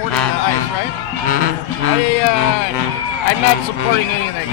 supporting ICE, right? I'm not supporting anything.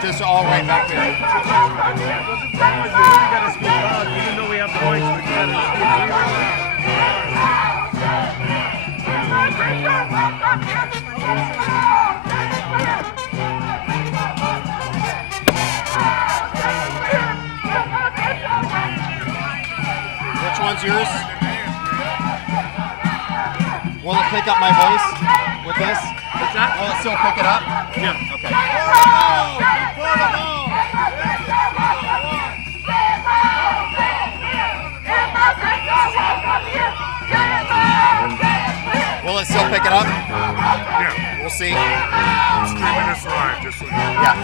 Just all right back there. Even though we have the voice, we gotta Which one's yours? Will it pick up my voice with this? What's that? Will it still pick it up? Yeah. Okay. Will it still pick it up? Yeah. We'll see. Streaming this live, just so you know. Yeah.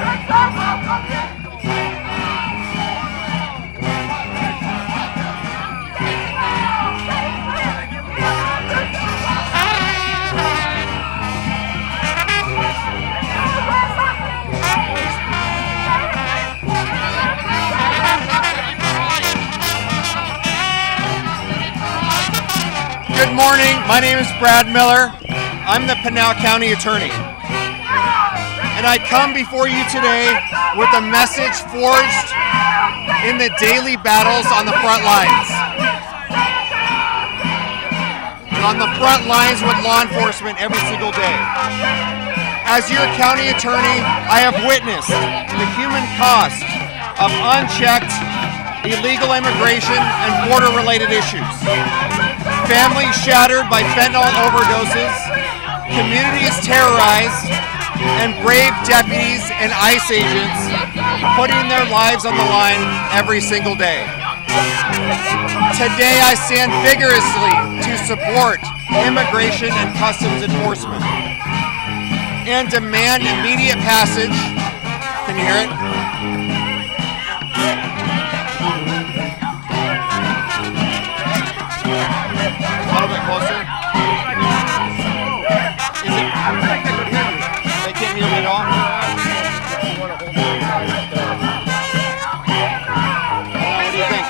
Good morning, my name is Brad Miller. I'm the Pinal County Attorney. And I come before you today with a message forged in the daily battles on the front lines. On the front lines with law enforcement every single day. As your county attorney, I have witnessed the human cost of unchecked illegal immigration and border-related issues. Families shattered by fentanyl overdoses, communities terrorized, and brave deputies and ICE agents putting their lives on the line every single day. Today I stand vigorously to support immigration and customs enforcement and demand immediate passage. Can you hear it? A little bit closer. Is it? They can't hear me at all? What do you think?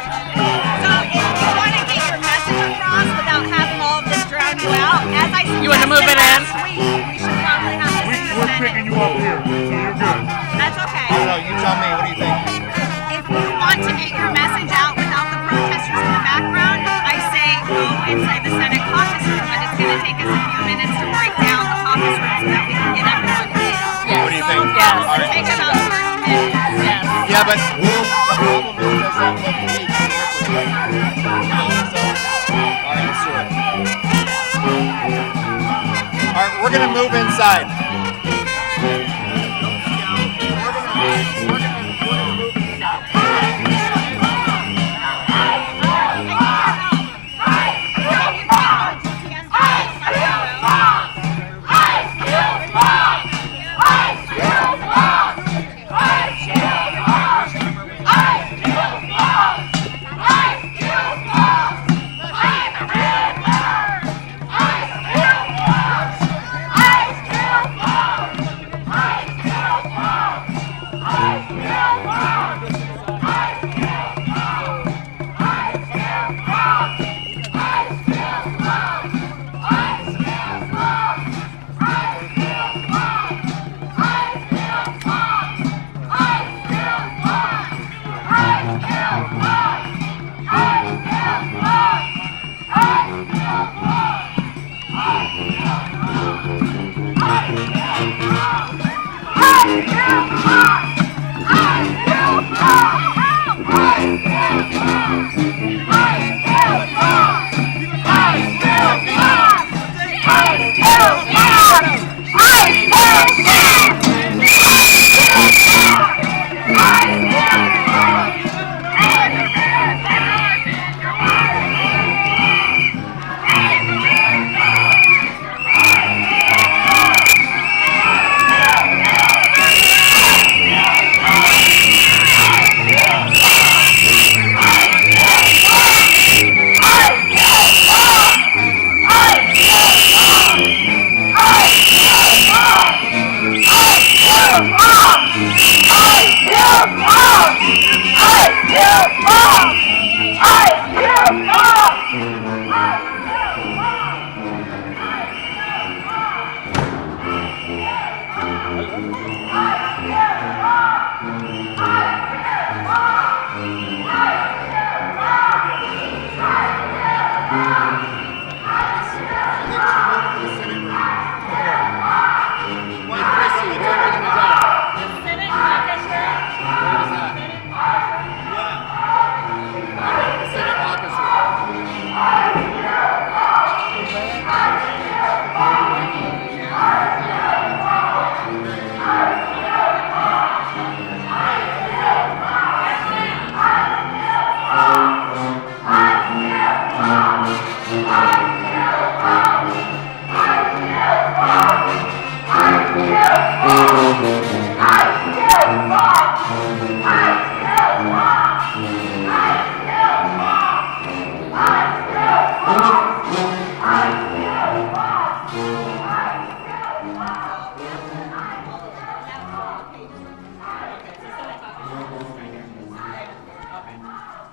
So if you want to get your message across without having all of this drown you out, as I suggested You want to move it in? last week, we should probably have this in the We're Senate. picking you up here, so you're good. That's okay. I don't know. You tell me. What do you think? If you want to get your message out without the protesters in the background, I say go inside the Senate caucus room, but it's going to take us a few minutes to break down the caucus room so that we can get everyone in. What do you think? Yes. All right. Take about 30 minutes. Yes. Yeah, but the problem is does that look neat from their perspective? All right, let's do it. All right, we're gonna move inside.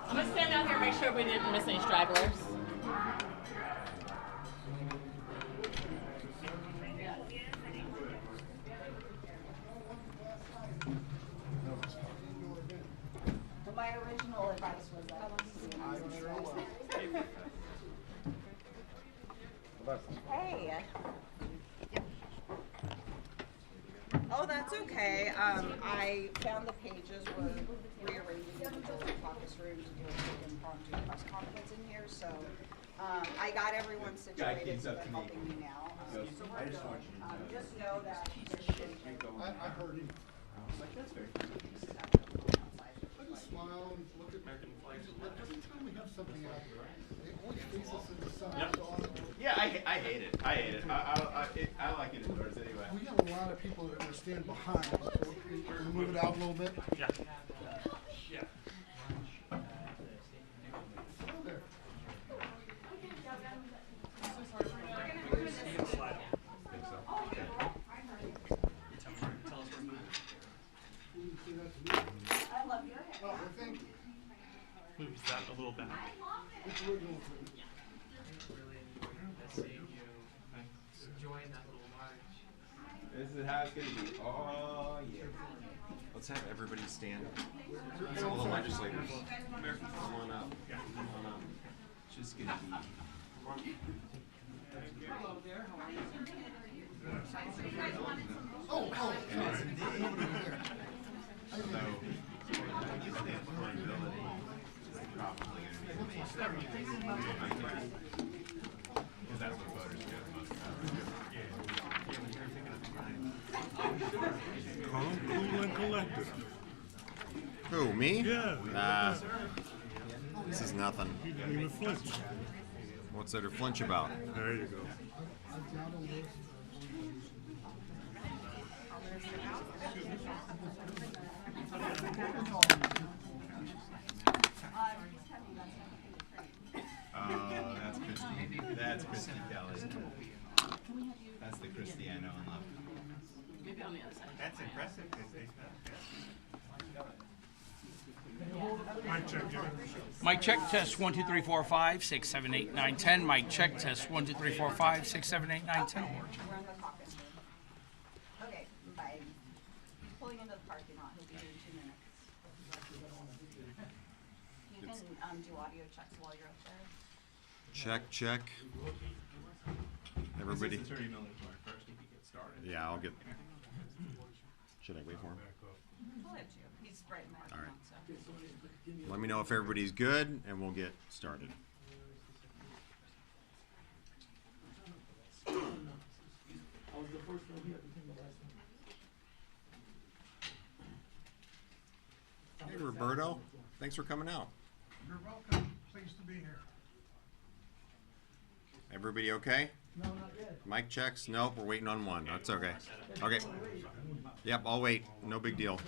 I'm gonna stand out here and make sure we didn't miss any stragglers. My original advice was that. Hey. Oh, that's okay. I found the pages were rearranging into the caucus room to do a quick impromptu press conference in here, so I got everyone situated, so they're helping me now. Just know that there should I heard him. Like, that's very I just smile and look at American flags. Every time we have something out there, they always face us in the sun. Yep. So Yeah, I hate it. I hate it. I like it indoors anyway. we have a lot of people that are stand behind. Can we move it out a little bit? Yeah. Hello there. I love your hair. Oh, well, thank you. Moves that a little back. It's original. This is how it's gonna be. Oh yeah. Let's have everybody stand. Some of the legislators. Come on up. Come on up. It's just gonna be. Oh, sorry. Nobody was there. Because that's what voters do most Calm, cool, and collected. Who, me? Yeah. Nah. This is nothing. You didn't even flinch. What's there to flinch about? There you go. Oh, that's Christy. That's Christy Kelly. That's the Christy I know and love. That's impressive, Christy. Mic check, Jimmy. Mic check, test 1, 2, 3, 4, 5, 6, 7, 8, 9, 10. Mic check, test 1, 2, 3, 4, 5, 6, 7, 8, 9, 10. We're in the caucus. Okay, bye. Pulling into the parking lot, he'll be here in 2 minutes. You can do audio checks while you're up there. Check, check. Everybody. Attorney Miller first. He could get started. Yeah, I'll get. Should I wait for him? We'll have to. He's right in the parking All right. lot, so. Let me know if everybody's good, and we'll get started. Hey, Roberto. Thanks for coming out. You're welcome. Pleased to be here. Everybody okay? No, not yet. Mic checks? Nope, we're waiting on one. That's okay. Okay. Yep, I'll wait. No big deal.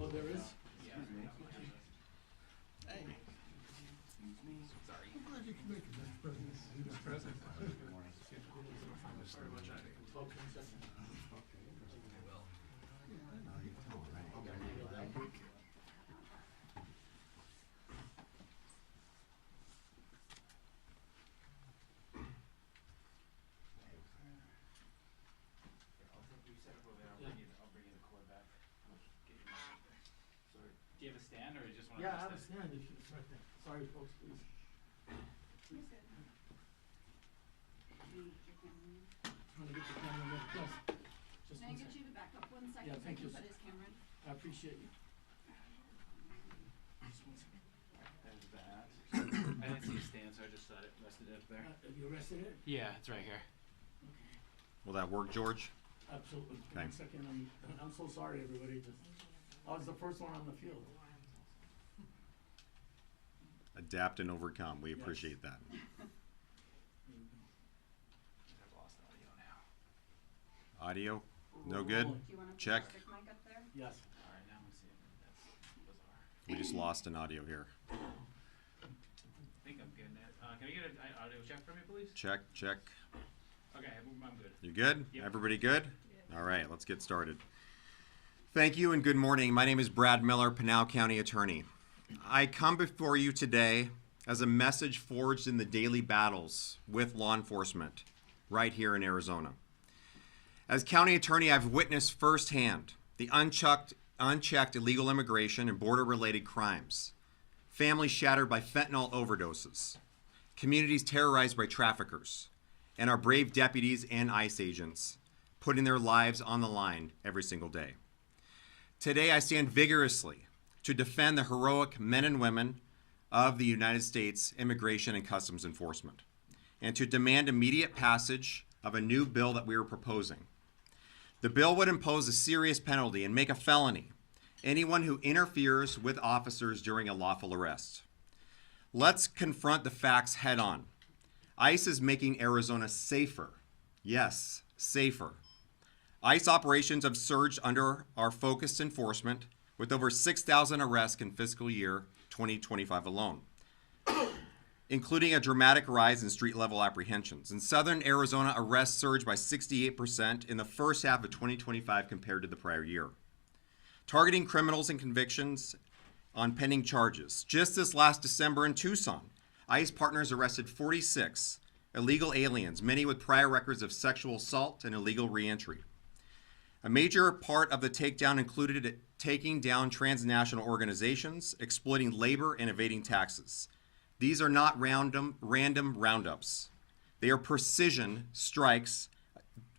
Oh, there is? I'm glad you can make it, Mr. President. Mr. President. Do you have a stand or you just want Yeah, I have a stand if it's right there. Sorry, folks, please. Trying to get the camera real close. Just Can I one get second. you to back up 1 second? Yeah, so I thank can you. Put his camera in. I appreciate you. Just 1 second. There's that. I didn't see a stand, so I just rested it up there. Have you arrested it? Yeah, it's right here. Will that work, George? Absolutely. Okay. 1 second. I'm so sorry, everybody. I was the first one on the field. Adapt and overcome. We appreciate that. I've lost audio now. Audio? No good? Do you want to Check. put your stick mic up there? Yes. All right, now I'm seeing it. That's bizarre. We just lost an audio here. I think I'm getting it. Can we get an audio check from you, please? Check, check. Okay, I'm good. You good? Yep. Everybody good? All right, let's get started. Thank you and good morning. My name is Brad Miller, Pinal County Attorney. I come before you today as a message forged in the daily battles with law enforcement right here in Arizona. As county attorney, I've witnessed firsthand the unchecked illegal immigration and border-related crimes, families shattered by fentanyl overdoses, communities terrorized by traffickers, and our brave deputies and ICE agents putting their lives on the line every single day. Today, I stand vigorously to defend the heroic men and women of the United States Immigration and Customs Enforcement, and to demand immediate passage of a new bill that we are proposing. The bill would impose a serious penalty and make a felony anyone who interferes with officers during a lawful arrest. Let's confront the facts head on. ICE is making Arizona safer. Yes, safer. ICE operations have surged under our focused enforcement with over 6,000 arrests in fiscal year 2025 alone, including a dramatic rise in street-level apprehensions. In southern Arizona, arrests surged by 68% in the first half of 2025 compared to the prior year. Targeting criminals and convictions on pending charges. Just this last December in Tucson, ICE partners arrested 46 illegal aliens, many with prior records of sexual assault and illegal reentry. A major part of the takedown included taking down transnational organizations, exploiting labor, and evading taxes. These are not random roundups. They are precision strikes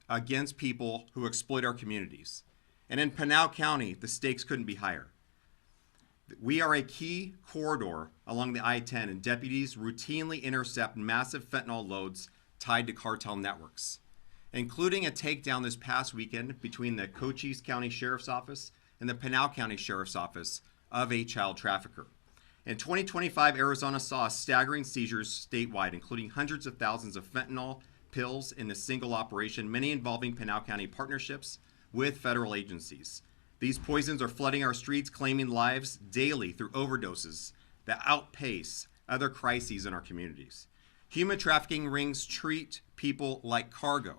against people who exploit our communities. And in Pinal County, the stakes couldn't be higher. We are a key corridor along the I-10, and deputies routinely intercept massive fentanyl loads tied to cartel networks, including a takedown this past weekend between the Cochise County Sheriff's Office and the Pinal County Sheriff's Office of a child trafficker. In 2025, Arizona saw staggering seizures statewide, including hundreds of thousands of fentanyl pills in a single operation, many involving Pinal County partnerships with federal agencies. These poisons are flooding our streets, claiming lives daily through overdoses that outpace other crises in our communities. Human trafficking rings treat people like cargo.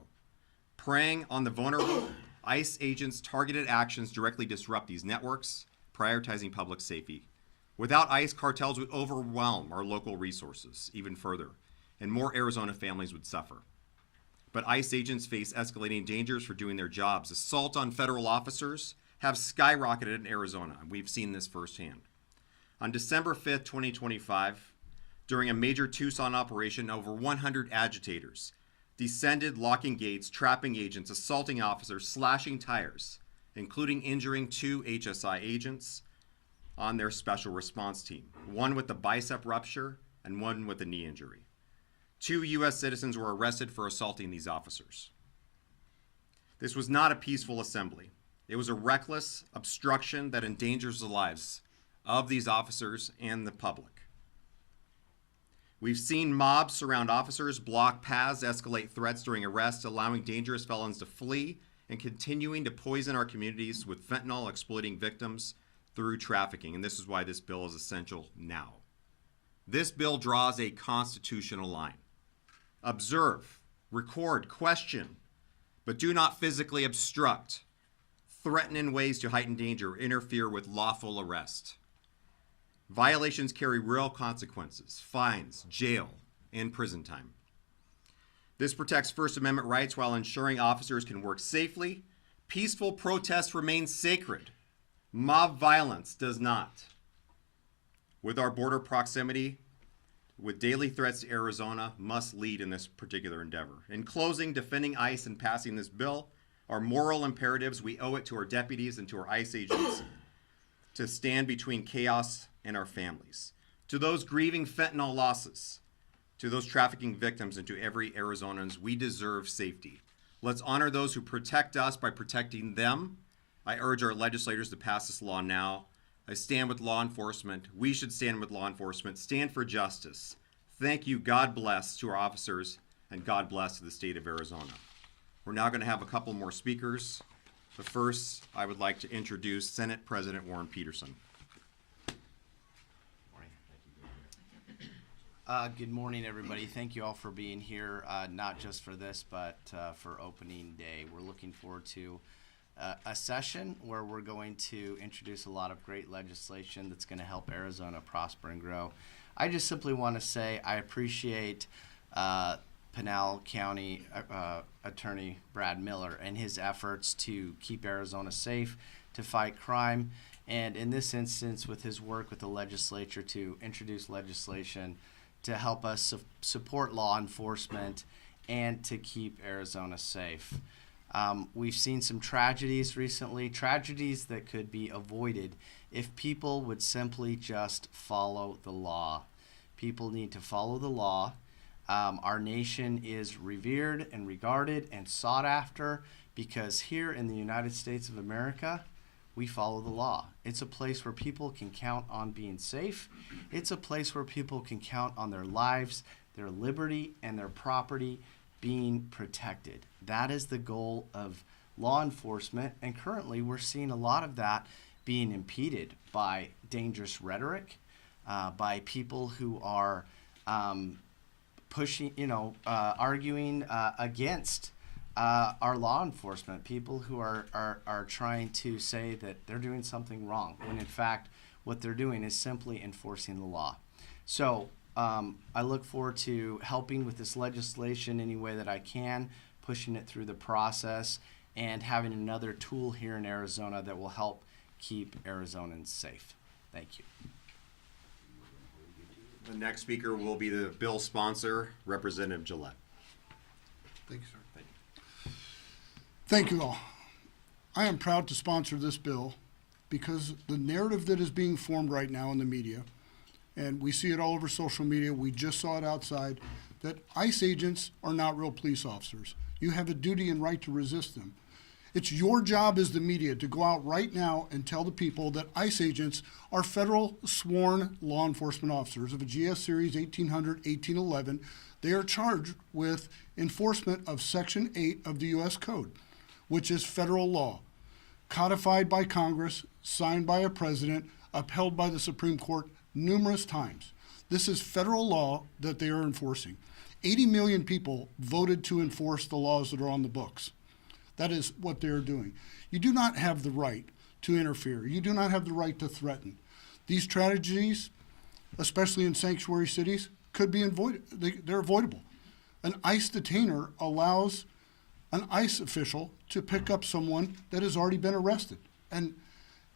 Preying on the vulnerable, ICE agents' targeted actions directly disrupt these networks, prioritizing public safety. Without ICE, cartels would overwhelm our local resources even further, and more Arizona families would suffer. But ICE agents face escalating dangers for doing their jobs. Assault on federal officers have skyrocketed in Arizona, and we've seen this firsthand. On December 5th, 2025, during a major Tucson operation, over 100 agitators descended, locking gates, trapping agents, assaulting officers, slashing tires, including injuring 2 HSI agents on their special response team, one with a bicep rupture and one with a knee injury. 2 U.S. citizens were arrested for assaulting these officers. This was not a peaceful assembly. It was a reckless obstruction that endangers the lives of these officers and the public. We've seen mobs surround officers, block paths, escalate threats during arrests, allowing dangerous felons to flee, and continuing to poison our communities with fentanyl, exploiting victims through trafficking. And this is why this bill is essential now. This bill draws a constitutional line. Observe, record, question, but do not physically obstruct, threaten in ways to heighten danger, or interfere with lawful arrest. Violations carry real consequences, fines, jail, and prison time. This protects First Amendment rights while ensuring officers can work safely. Peaceful protest remains sacred. Mob violence does not. With our border proximity, with daily threats to Arizona, must lead in this particular endeavor. In closing, defending ICE and passing this bill are moral imperatives. We owe it to our deputies and to our ICE agents to stand between chaos and our families. To those grieving fentanyl losses, to those trafficking victims, and to every Arizonans, we deserve safety. Let's honor those who protect us by protecting them. I urge our legislators to pass this law now. I stand with law enforcement. We should stand with law enforcement. Stand for justice. Thank you. God bless to our officers, and God bless to the state of Arizona. We're now going to have a couple more speakers. But first, I would like to introduce Senate President Warren Peterson. Good morning, everybody. Thank you all for being here, not just for this, but for opening day. We're looking forward to a session where we're going to introduce a lot of great legislation that's going to help Arizona prosper and grow. I just simply want to say I appreciate Pinal County Attorney Brad Miller and his efforts to keep Arizona safe, to fight crime, and in this instance with his work with the legislature to introduce legislation to help us support law enforcement and to keep Arizona safe. We've seen some tragedies recently, tragedies that could be avoided if people would simply just follow the law. People need to follow the law. Our nation is revered and regarded and sought after because here in the United States of America, we follow the law. It's a place where people can count on being safe. It's a place where people can count on their lives, their liberty, and their property being protected. That is the goal of law enforcement, and currently we're seeing a lot of that being impeded by dangerous rhetoric, by people who are pushing, arguing against our law enforcement, people who are trying to say that they're doing something wrong, when in fact what they're doing is simply enforcing the law. So I look forward to helping with this legislation any way that I can, pushing it through the process, and having another tool here in Arizona that will help keep Arizonans safe. Thank you. The next speaker will be the bill sponsor, Representative Gillette. Thank you, sir. Thank you all. I am proud to sponsor this bill because the narrative that is being formed right now in the media, and we see it all over social media, we just saw it outside, that ICE agents are not real police officers. You have a duty and right to resist them. It's your job as the media to go out right now and tell the people that ICE agents are federal sworn law enforcement officers of a GS Series 1800, 1811. They are charged with enforcement of Section 8 of the U.S. Code, which is federal law, codified by Congress, signed by a president, upheld by the Supreme Court numerous times. This is federal law that they are enforcing. 80 million people voted to enforce the laws that are on the books. That is what they're doing. You do not have the right to interfere. You do not have the right to threaten. These tragedies, especially in sanctuary cities, could be avoided. They're avoidable. An ICE detainer allows an ICE official to pick up someone that has already been arrested. And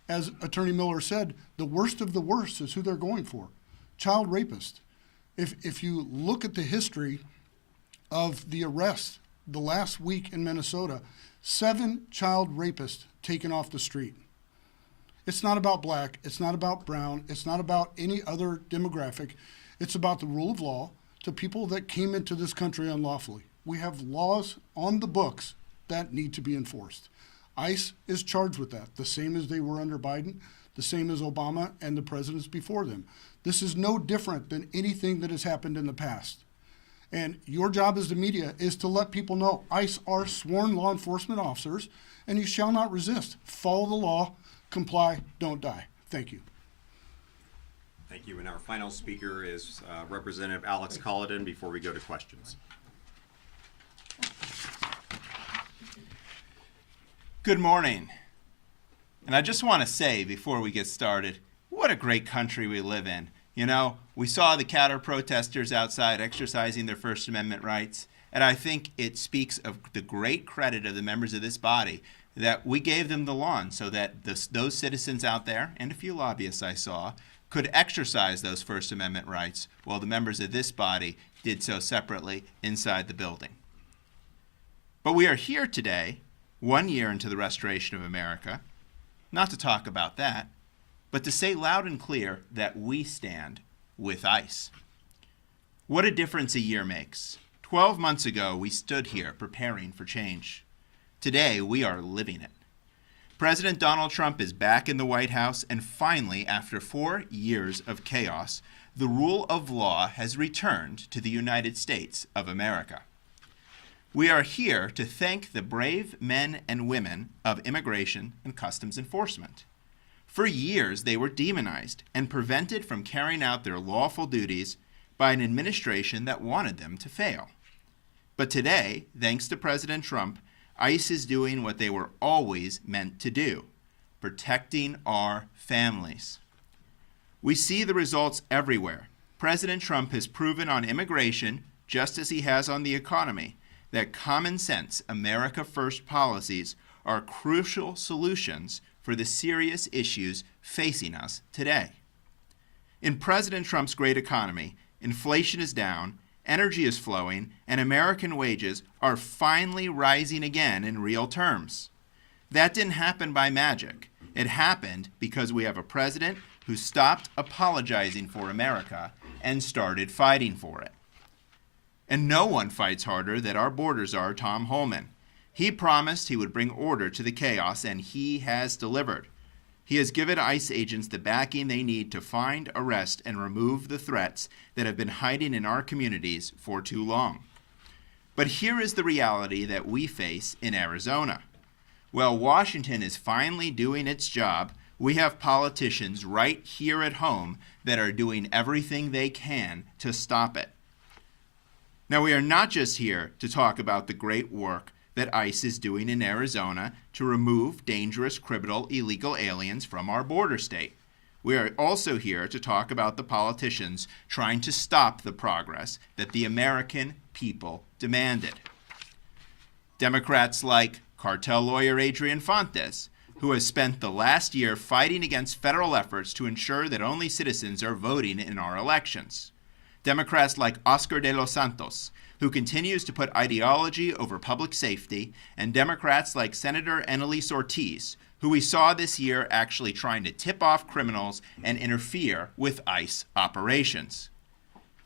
as Attorney Miller said, the worst of the worst is who they're going for, child rapist. If you look at the history of the arrests the last week in Minnesota, 7 child rapists taken off the street. It's not about black, it's not about brown, it's not about any other demographic. It's about the rule of law to people that came into this country unlawfully. We have laws on the books that need to be enforced. ICE is charged with that, the same as they were under Biden, the same as Obama and the presidents before them. This is no different than anything that has happened in the past. And your job as the media is to let people know ICE are sworn law enforcement officers, and you shall not resist. Follow the law, comply, don't die. Thank you. Thank you. And our final speaker is Representative Alex Caladin before we go to questions. Good morning. And I just want to say before we get started, what a great country we live in. You know, we saw the counter protesters outside exercising their First Amendment rights, and I think it speaks of the great credit of the members of this body that we gave them the lawn so that those citizens out there, and a few lobbyists I saw, could exercise those First Amendment rights while the members of this body did so separately inside the building. But we are here today, 1 year into the restoration of America, not to talk about that, but to say loud and clear that we stand with ICE. What a difference a year makes. 12 months ago, we stood here preparing for change. Today, we are living it. President Donald Trump is back in the White House, and finally, after 4 years of chaos, the rule of law has returned to the United States of America. We are here to thank the brave men and women of immigration and customs enforcement. For years, they were demonized and prevented from carrying out their lawful duties by an administration that wanted them to fail. But today, thanks to President Trump, ICE is doing what they were always meant to do, protecting our families. We see the results everywhere. President Trump has proven on immigration just as he has on the economy, that common sense, America First policies are crucial solutions for the serious issues facing us today. In President Trump's great economy, inflation is down, energy is flowing, and American wages are finally rising again in real terms. That didn't happen by magic. It happened because we have a president who stopped apologizing for America and started fighting for it. And no one fights harder than our border czar, Tom Homan. He promised he would bring order to the chaos, and he has delivered. He has given ICE agents the backing they need to find, arrest, and remove the threats that have been hiding in our communities for too long. But here is the reality that we face in Arizona. While Washington is finally doing its job, we have politicians right here at home that are doing everything they can to stop it. Now, we are not just here to talk about the great work that ICE is doing in Arizona to remove dangerous, criminal, illegal aliens from our border state. We are also here to talk about the politicians trying to stop the progress that the American people demanded. Democrats like cartel lawyer Adrian Fontes, who has spent the last year fighting against federal efforts to ensure that only citizens are voting in our elections. Democrats like Oscar de los Santos, who continues to put ideology over public safety, and Democrats like Senator Annalise Ortiz, who we saw this year actually trying to tip off criminals and interfere with ICE operations.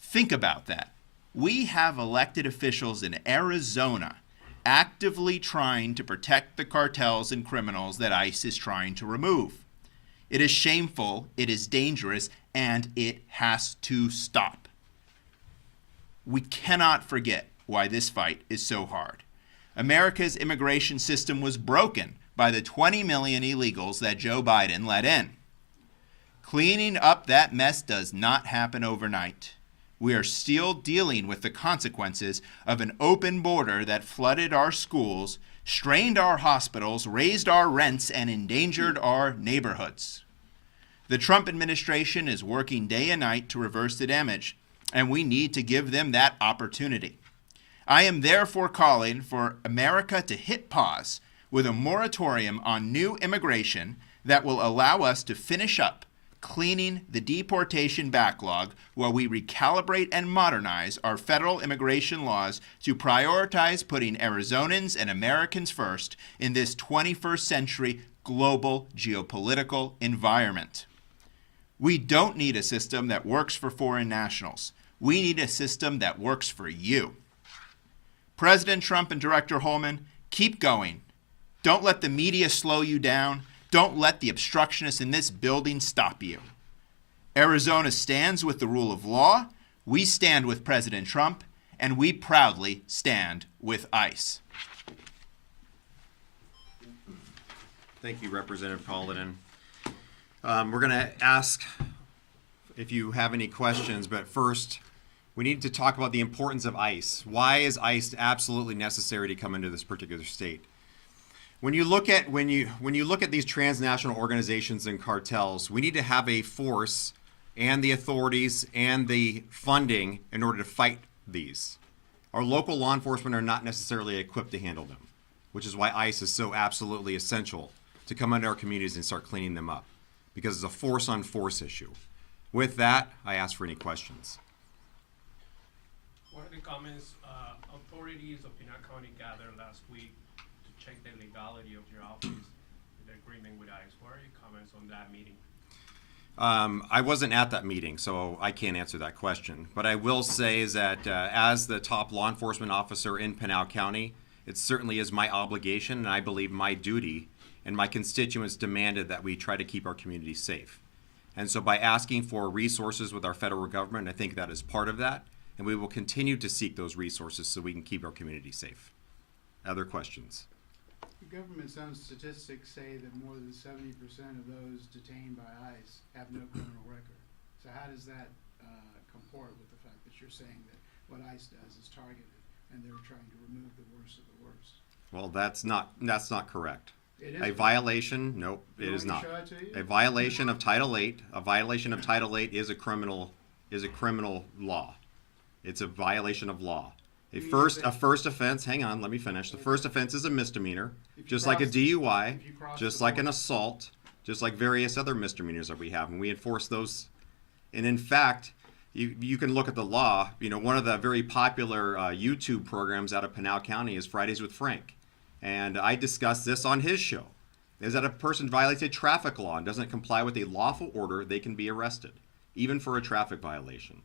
Think about that. We have elected officials in Arizona actively trying to protect the cartels and criminals that ICE is trying to remove. It is shameful, it is dangerous, and it has to stop. We cannot forget why this fight is so hard. America's immigration system was broken by the 20 million illegals that Joe Biden let in. Cleaning up that mess does not happen overnight. We are still dealing with the consequences of an open border that flooded our schools, strained our hospitals, raised our rents, and endangered our neighborhoods. The Trump administration is working day and night to reverse the damage, and we need to give them that opportunity. I am therefore calling for America to hit pause with a moratorium on new immigration that will allow us to finish up cleaning the deportation backlog while we recalibrate and modernize our federal immigration laws to prioritize putting Arizonans and Americans first in this 21st century global geopolitical environment. We don't need a system that works for foreign nationals. We need a system that works for you. President Trump and Director Holman, keep going. Don't let the media slow you down. Don't let the obstructionists in this building stop you. Arizona stands with the rule of law. We stand with President Trump, and we proudly stand with ICE. Thank you, Representative Caladin. We're going to ask if you have any questions, but first, we need to talk about the importance of ICE. Why is ICE absolutely necessary to come into this particular state? When you look at these transnational organizations and cartels, we need to have a force and the authorities and the funding in order to fight these. Our local law enforcement are not necessarily equipped to handle them, which is why ICE is so absolutely essential to come into our communities and start cleaning them up, because it's a force-on-force issue. With that, I ask for any questions. One of the comments authorities of Pinal County gathered last week to check the legality of your office with the agreement with ICE. What are your comments on that meeting? I wasn't at that meeting, so I can't answer that question. But I will say is that as the top law enforcement officer in Pinal County, it certainly is my obligation, and I believe my duty, and my constituents demanded that we try to keep our community safe. And so by asking for resources with our federal government, I think that is part of that, and we will continue to seek those resources so we can keep our community safe. Other questions? The government's own statistics say that more than 70% of those detained by ICE have no criminal record. So how does that comport with the fact that you're saying that what ICE does is targeted and they're trying to remove the worst of the worst? Well, that's not correct. It is A violation, nope, it is not. Show it to you? A violation of Title VIII, a violation of Title VIII is a criminal law. It's a violation of law. A first offense, hang on, let me finish. The first offense is a misdemeanor, just like a DUI, just like an assault, just like various other misdemeanors that we have, and we enforce those. And in fact, you can look at the law. You know, one of the very popular YouTube programs out of Pinal County is Fridays with Frank. And I discussed this on his show. Is that a person violates a traffic law and doesn't comply with a lawful order, they can be arrested, even for a traffic violation.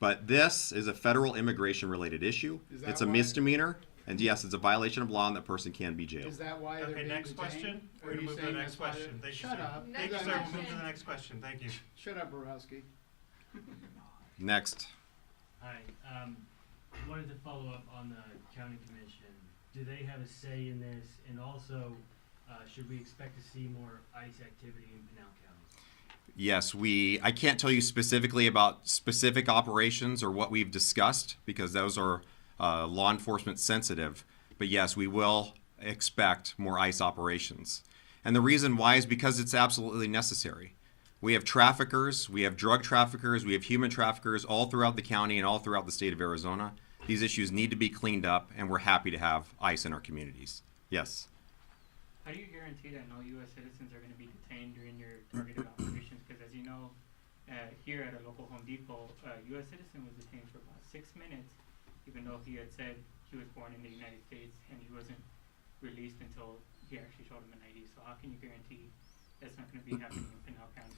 But this is a federal immigration-related issue. It's a misdemeanor, and yes, it's a violation of law, and that person can be jailed. Is that why they're Okay, being next detained? question. Or We're are gonna you move to the saying next that's why question. they're- Thank you, Shut sir. up. Thank you, Next sir. We'll question. move to the next question. Thank you. Shut up, Borowski. Next. Hi, wanted to follow up on the county commission. Do they have a say in this? And also, should we expect to see more ICE activity in Pinal County? Yes, I can't tell you specifically about specific operations or what we've discussed because those are law enforcement sensitive. But yes, we will expect more ICE operations. And the reason why is because it's absolutely necessary. We have traffickers, we have drug traffickers, we have human traffickers all throughout the county and all throughout the state of Arizona. These issues need to be cleaned up, and we're happy to have ICE in our communities. Yes. How do you guarantee that no U.S. citizens are going to be detained during your targeted operations? Because as you know, here at a local Home Depot, a U.S. citizen was detained for about 6 minutes, even though he had said he was born in the United States and he wasn't released until he actually showed him an ID. So how can you guarantee that's not going to be happening in Pinal County?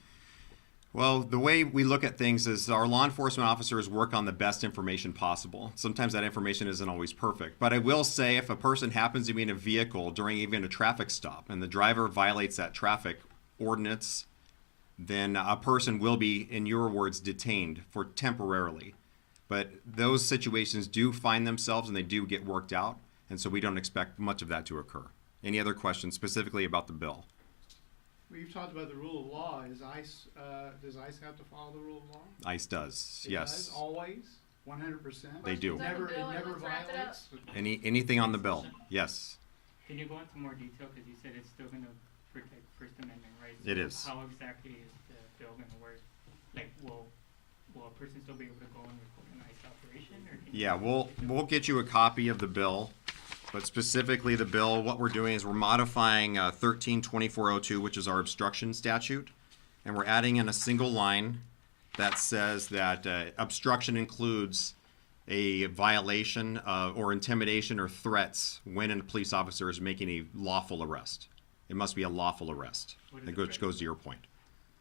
Well, the way we look at things is our law enforcement officers work on the best information possible. Sometimes that information isn't always perfect. But I will say if a person happens to be in a vehicle during even a traffic stop and the driver violates that traffic ordinance, then a person will be, in your words, detained for temporarily. But those situations do find themselves and they do get worked out. And so we don't expect much of that to occur. Any other questions specifically about the bill? Well, you've talked about the rule of law. Does ICE have to follow the rule of law? ICE does, It yes. does, always, 100%? They do. It never, Bill, it and never let's wrap it up. violates? Anything on the bill? Yes, Can you go into more detail? Because you said it's still going to protect First Amendment rights. it is. How exactly is the bill going to work? Like, will a person still be able to go and report an ICE operation? Or can you Yeah, we'll get you a copy of the bill, but specifically the bill, what we're doing is we're modifying 132402, which is our obstruction statute, and we're adding in a single line that says that obstruction includes a violation or intimidation or threats when a police officer is making a lawful arrest. It must be a lawful arrest, What is which the threat? goes to your point.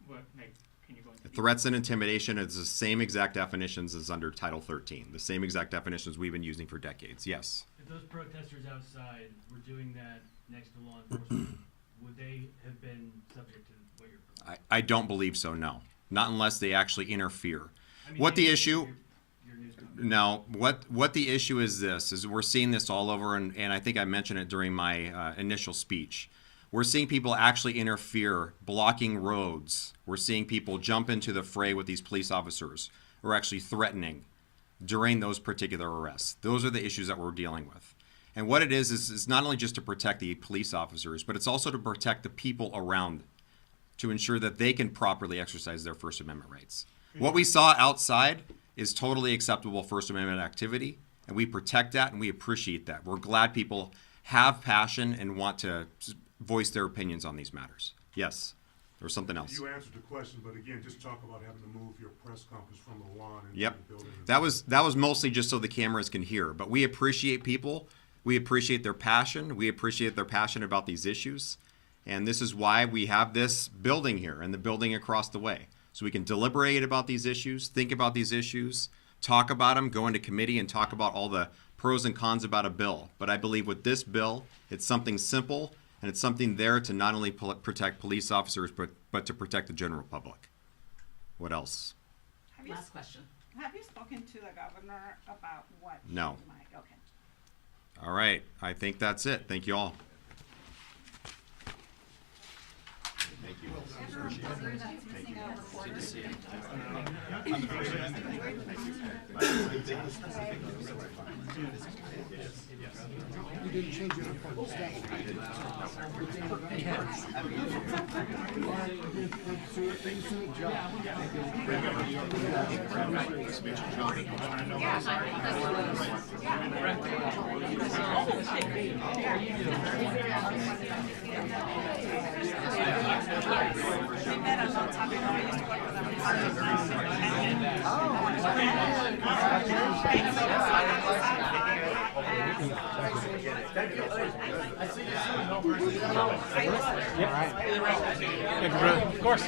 What, like, can you go into detail? Threats and intimidation is the same exact definitions as under Title 13, the same exact definitions we've been using for decades, yes. If those protesters outside were doing that next to law enforcement, would they have been subject to what you're proposing? I don't believe so, no. Not unless they actually interfere. I mean, What the maybe issue, your news company. no, what the issue is this, is we're seeing this all over, and I think I mentioned it during my initial speech. We're seeing people actually interfere, blocking roads. We're seeing people jump into the fray with these police officers, or actually threatening during those particular arrests. Those are the issues that we're dealing with. And what it is not only just to protect the police officers, but it's also to protect the people around, to ensure that they can properly exercise their First Amendment rights. What we saw outside is totally acceptable First Amendment activity, and we protect that and we appreciate that. We're glad people have passion and want to voice their opinions on these matters. Yes, there was something else. You answered the question, but again, just talk about having to move your press conference from the lawn into Yep, the building. that was mostly just so the cameras can hear, but we appreciate people. We appreciate their passion. We appreciate their passion about these issues. And this is why we have this building here and the building across the way. So we can deliberate about these issues, think about these issues, talk about them, go into committee and talk about all the pros and cons about a bill. But I believe with this bill, it's something simple and it's something there to not only protect police officers, but to protect the general public. What else? Last question. Have you spoken to the governor about what? No. he might- Okay. All right, I think that's it. Thank you all. Thank you. Good to see you. You didn't change it up on the statute. Things to the job. Of course.